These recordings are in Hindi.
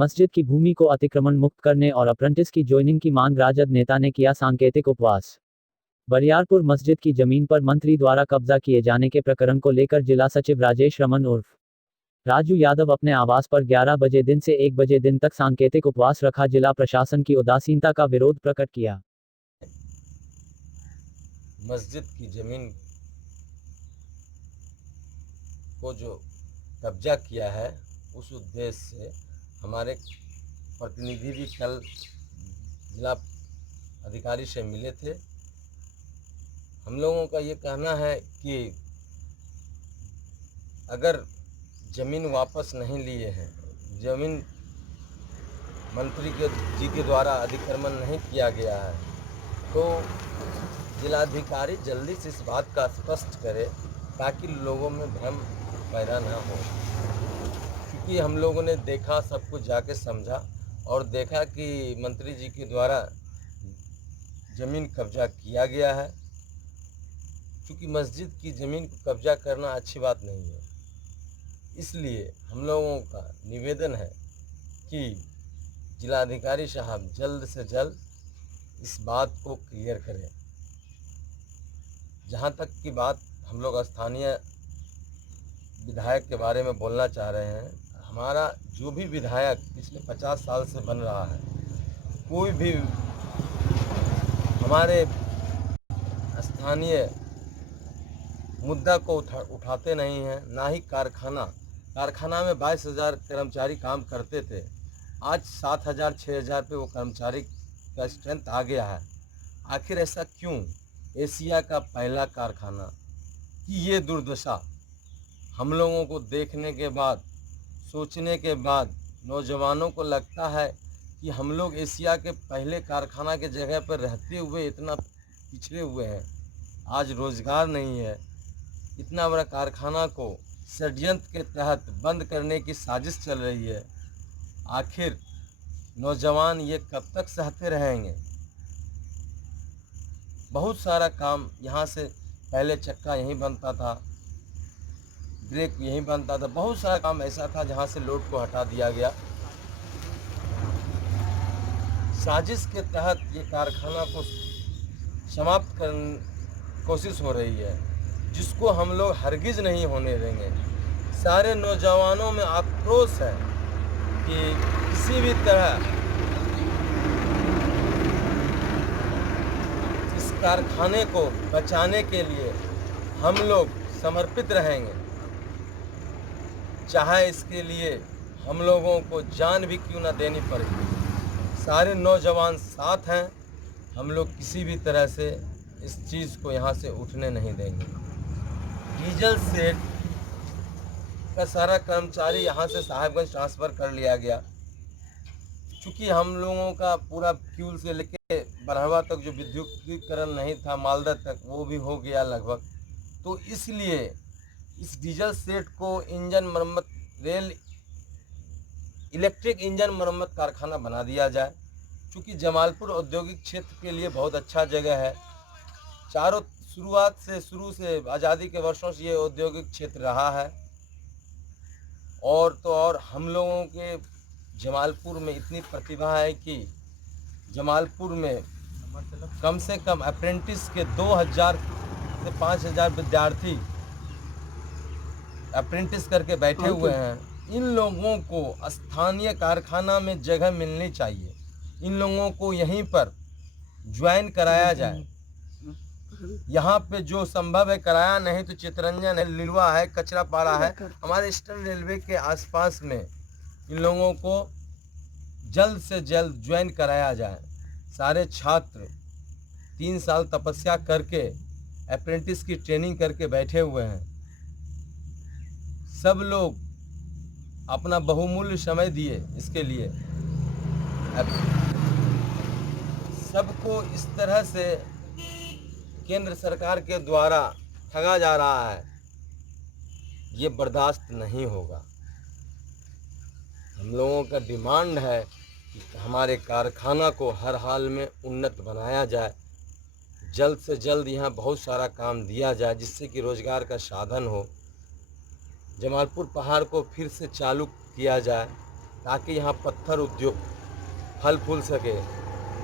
मस्जिद की भूमि को अतिक्रमण मुक्त करने और अप्रेंटिस की ज्वाइनिंग की मांग राजद नेता ने किया सांकेतिक उपवास। बरियारपुर मस्जिद की जमीन पर मंत्री द्वारा कब्जा किए जाने के प्रकरण को लेकर जिला सचिव राजेश रमन उर्फ राजू यादव अपने आवास पर 11 बजे दिन से 1 बजे दिन तक सांकेतिक उपवास रखा। जिला प्रशासन की उदासीनता का विरोध प्रकट किया। मस्जिद की जमीन को जो कब्जा किया है, उस उद्देश्य से हमारे प्रतिनिधि भी कल जिला अधिकारी से मिले थे। हम लोगों का ये कहना है कि अगर ज़मीन वापस नहीं लिए हैं, ज़मीन मंत्री जी के द्वारा अतिक्रमण नहीं किया गया है, तो जिलाधिकारी जल्दी से इस बात का स्पष्ट करे ताकि लोगों में भ्रम पैदा ना हो। क्योंकि हम लोगों ने देखा, सब कुछ जाके समझा और देखा कि मंत्री जी के द्वारा ज़मीन कब्जा किया गया है। क्योंकि मस्जिद की ज़मीन को कब्जा करना अच्छी बात नहीं है, इसलिए हम लोगों का निवेदन है कि जिलाधिकारी साहब जल्द से जल्द इस बात को क्लियर करें। जहाँ तक की बात हम लोग स्थानीय विधायक के बारे में बोलना चाह रहे हैं, हमारा जो भी विधायक पिछले 50 साल से बन रहा है, कोई भी हमारे स्थानीय मुद्दा को उठाते नहीं हैं। ना ही कारखाना में 22,000 कर्मचारी काम करते थे, आज 7,000 6,000 पे वो कर्मचारी का स्ट्रेंथ आ गया है। आखिर ऐसा क्यों? एशिया का पहला कारखाना की ये दुर्दशा हम लोगों को देखने के बाद, सोचने के बाद नौजवानों को लगता है कि हम लोग एशिया के पहले कारखाना के जगह पर रहते हुए इतना पिछड़े हुए हैं। आज रोज़गार नहीं है। इतना बड़ा कारखाना को षड्यंत्र के तहत बंद करने की साजिश चल रही है। आखिर नौजवान ये कब तक सहते रहेंगे? बहुत सारा काम यहाँ से, पहले चक्का यहीं बनता था, ब्रेक यहीं बनता था, बहुत सारा काम ऐसा था जहाँ से लोड को हटा दिया गया। साजिश के तहत ये कारखाना को समाप्त करने कोशिश हो रही है, जिसको हम लोग हरगिज़ नहीं होने देंगे। सारे नौजवानों में आक्रोश है कि किसी भी तरह इस कारखाने को बचाने के लिए हम लोग समर्पित रहेंगे, चाहे इसके लिए हम लोगों को जान भी क्यों ना देनी पड़े। सारे नौजवान साथ हैं, हम लोग किसी भी तरह से इस चीज़ को यहाँ से उठने नहीं देंगे। डीजल सेट का सारा कर्मचारी यहाँ से साहिबगंज ट्रांसफ़र कर लिया गया। चूँकि हम लोगों का पूरा फ्यूल से लेके बरहवा तक जो विद्युतीकरण नहीं था, मालदा तक, वो भी हो गया लगभग। तो इसलिए इस डीजल सेट को इंजन मरम्मत, रेल इलेक्ट्रिक इंजन मरम्मत कारखाना बना दिया जाए। चूँकि जमालपुर औद्योगिक क्षेत्र के लिए बहुत अच्छा जगह है। शुरू से आज़ादी के वर्षों से ये औद्योगिक क्षेत्र रहा है। और तो और हम लोगों के जमालपुर में इतनी प्रतिभा है कि जमालपुर में कम से कम अप्रेंटिस के 2,000 से 5,000 विद्यार्थी अप्रेंटिस करके बैठे हुए हैं। इन लोगों को स्थानीय कारखाना में जगह मिलनी चाहिए। इन लोगों को यहीं पर ज्वाइन कराया जाए। यहाँ पे जो संभव है कराया, नहीं तो चितरंजन है, लिलवा है, कचरापाड़ा है, हमारे ईस्टर्न रेलवे के आसपास में इन लोगों को जल्द से जल्द ज्वाइन कराया जाए। सारे छात्र 3 साल तपस्या करके अप्रेंटिस की ट्रेनिंग करके बैठे हुए हैं। सब लोग अपना बहुमूल्य समय दिए इसके लिए। सबको इस तरह से केंद्र सरकार के द्वारा ठगा जा रहा है, ये बर्दाश्त नहीं होगा। हम लोगों का डिमांड है कि हमारे कारखाना को हर हाल में उन्नत बनाया जाए। जल्द से जल्द यहाँ बहुत सारा काम दिया जाए, जिससे कि रोज़गार का साधन हो। जमालपुर पहाड़ को फिर से चालू किया जाए। ताकि यहाँ पत्थर उद्योग फल फूल सके।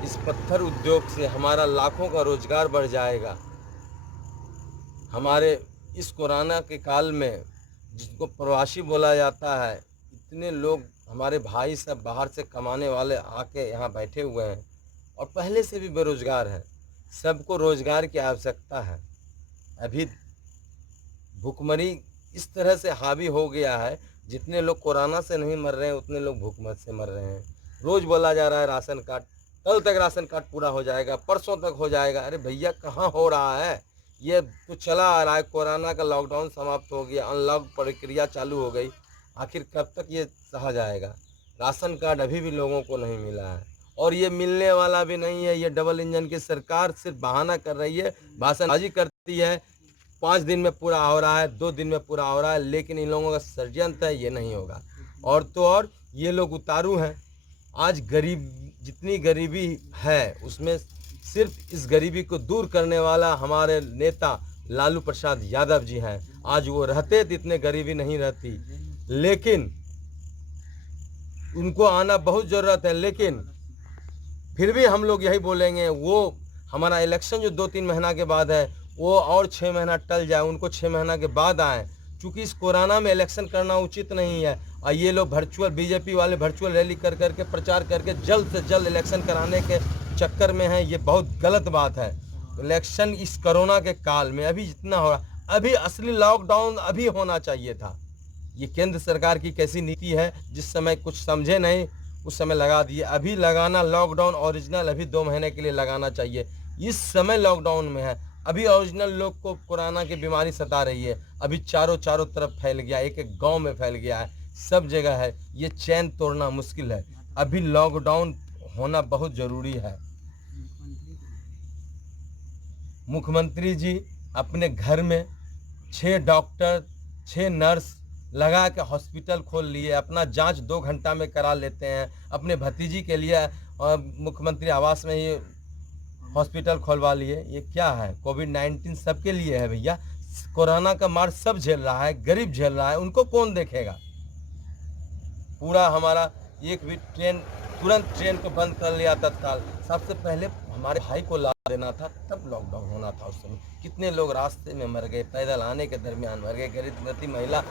इस पत्थर उद्योग से हमारा लाखों का रोजगार बढ़ जाएगा। हमारे इस कोरोना के काल में जिसको प्रवासी बोला जाता है, इतने लोग हमारे भाई सब बाहर से कमाने वाले आके यहाँ बैठे हुए हैं और पहले से भी बेरोजगार हैं। सबको रोजगार की आवश्यकता है। अभी भूखमरी इस तरह से हावी हो गया है, जितने लोग कोरोना से नहीं मर रहे हैं उतने लोग भूखमरी से मर रहे हैं। रोज बोला जा रहा है राशन कार्ड, कल तक राशन कार्ड पूरा हो जाएगा, परसों तक हो जाएगा। अरे भैया कहाँ हो रहा है? ये तो चला आ रहा है। कोरोना का लॉकडाउन समाप्त हो गया, अनलॉक प्रक्रिया चालू हो गई। आखिर कब तक ये सहा जाएगा? राशन कार्ड अभी भी लोगों को नहीं मिला है और ये मिलने वाला भी नहीं है। ये डबल इंजन की सरकार सिर्फ बहाना कर रही है, भाषणबाजी करती है। 5 दिन में पूरा हो रहा है, 2 दिन में पूरा हो रहा है, लेकिन इन लोगों का षड्यंत्र है, ये नहीं होगा। और तो और ये लोग उतारू हैं। आज गरीब जितनी गरीबी है उसमें सिर्फ इस गरीबी को दूर करने वाला हमारे नेता लालू प्रसाद यादव जी हैं। आज वो रहते तो इतने गरीबी नहीं रहती, लेकिन उनको आना बहुत ज़रूरत है। लेकिन फिर भी हम लोग यही बोलेंगे, वो हमारा इलेक्शन जो 2-3 महीना के बाद है वो और 6 महीना टल जाए, उनको 6 महीना के बाद आए। चूँकि इस कोरोना में इलेक्शन करना उचित नहीं है और ये लोग वर्चुअल बीजेपी वाले वर्चुअल रैली कर करके प्रचार करके जल्द से जल्द इलेक्शन कराने के चक्कर में हैं। ये बहुत गलत बात है। इलेक्शन इस कोरोना के काल में अभी जितना हो रहा, अभी असली लॉकडाउन अभी होना चाहिए था। ये केंद्र सरकार की कैसी नीति है, जिस समय कुछ समझे नहीं उस समय लगा दिए। अभी लगाना लॉकडाउन ओरिजिनल अभी 2 महीने के लिए लगाना चाहिए। इस समय लॉकडाउन में है, अभी ओरिजिनल लोग को कोरोना की बीमारी सता रही है। अभी चारों तरफ फैल गया, एक एक गांव में फैल गया है, सब जगह है। ये चैन तोड़ना मुश्किल है। अभी लॉकडाउन होना बहुत ज़रूरी है। मुख्यमंत्री जी अपने घर में 6 डॉक्टर 6 नर्स लगा के हॉस्पिटल खोल लिए, अपना जांच 2 घंटा में करा लेते हैं। अपने भतीजी के लिए मुख्यमंत्री आवास में ही हॉस्पिटल खोलवा लिए। ये क्या है? कोविड-19 सबके लिए है भैया। कोरोना का मार सब झेल रहा है, गरीब झेल रहा है, उनको कौन देखेगा? पूरा हमारा एक भी ट्रेन तुरंत ट्रेन को बंद कर लिया तत्काल। सबसे पहले हमारे भाई को ला देना था, तब लॉकडाउन होना था। उस समय कितने लोग रास्ते में मर गए, पैदल आने के दरमियान मर गए। गर्भवती महिला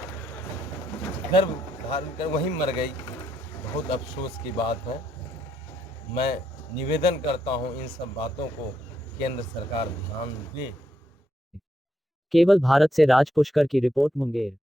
गर्भ धारण कर वहीं मर गई। बहुत अफसोस की बात है। मैं निवेदन करता हूं इन सब बातों को केंद्र सरकार ध्यान दे। केवल भारत से राज पुष्कर की रिपोर्ट, मुंगेर।